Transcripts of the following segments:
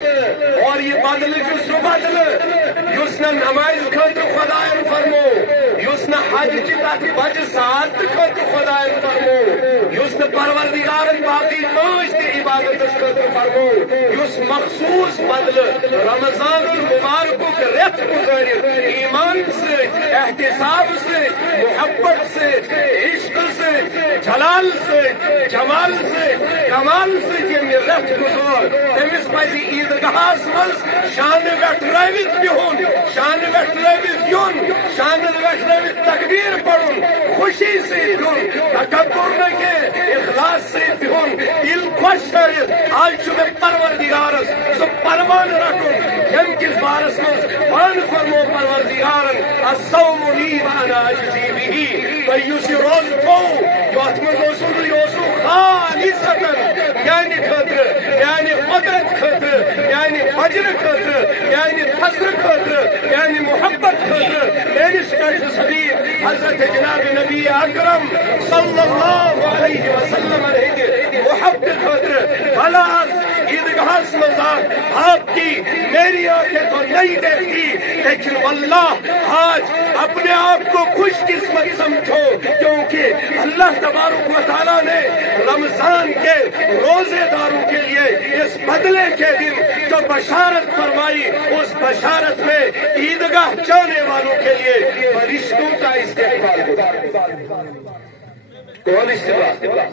اور یہ بدل سو بدل اس نے نماز خاطر خدائن فرمو اس نے حج کی تک بچ سات خاطر خدائن فرمو اس نے پروردگارن باقی پانچ کی عبادت خاطر فرمو اس مخصوص بدل رمضان کی مبارکوں کے رت گزار ایمان سے احتساب سے محبت سے عشق سے جلال سے جمال سے کمال سے یہ رت گزار تمس پہ عیدگاہس مز شان وٹرت بہن شان وٹرت یون شان وٹرت تکبیر پڑھن خوشی سے بہن تکبر نہ کہ اخلاص سے بہن دل خوش کرت آج میں پروردگارس سو پروان رکھن یم کس بارس مز پان فرمو پروردگارن الصوم لی وانا اجزی به تو یوس روز تو جو اتمن رسول یوسو خالصتن یعنی خاطر یعنی قدرت خاطر یعنی فجر خاطر یعنی فجر خاطر یعنی محبت خاطر یعنی شکایت صدیق حضرت جناب نبی اکرم صلی اللہ علیہ وسلم علیہ محبت خاطر بھلا عیدگاہ مزار آپ کی میری آنکھیں تو نہیں دیکھتی لیکن واللہ آج اپنے آپ کو خوش قسمت سمجھو کیونکہ اللہ تبارک و تعالیٰ نے رمضان کے روزے داروں کے لیے اس بدلے کے دن جو بشارت فرمائی اس بشارت میں عیدگاہ جانے والوں کے لیے فرشتوں کا استقبال ہوتا کون استقبال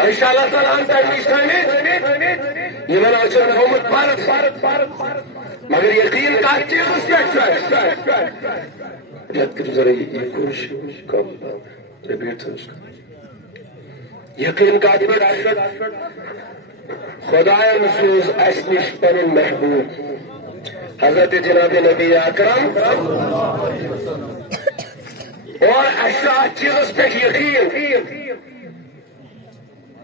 انشاءاللہ تعالیٰ انتا مجھتامید یہ میں نے محمد فارد مگر یقین کا چیز اس کے یاد کرو ذرا یہ کوش کم ریپیٹ تھا اس کا یقین کا چیز خدای مسوز اسنش پر محبوب حضرت جناب نبی اکرم اور اشرا چیز پہ یقین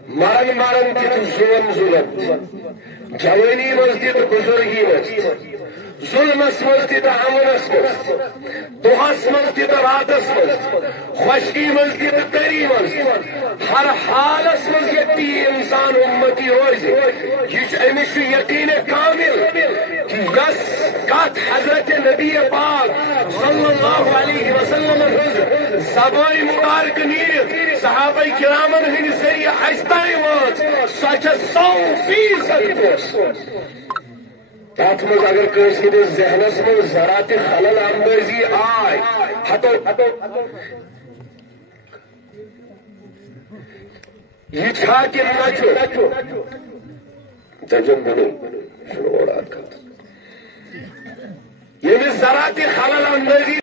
مرن مرن تیت ظلم ظلم جوانی مزدید بزرگی مزد ظلمس مزدید امنس مزد دہس مزدید راتس مزد خشکی مزدید تری مزد ہر حالس مز یتی انسان امتی روزی یہ امش یقین کامل کہ یس کت حضرت نبی پاک صلی اللہ علیہ وسلم زبان مبارک نیرت صحابہ کرامن ہند ذریعہ ہستائے وات سچ 100% تات مز اگر کنس ہندس ذہنس مز ذرا تہ خلل اندازی آئی ہتو یہ چھا کہ نہ چھو ججن بنو شروع اور آت کرتا یہ ذرا تہ خلل اندازی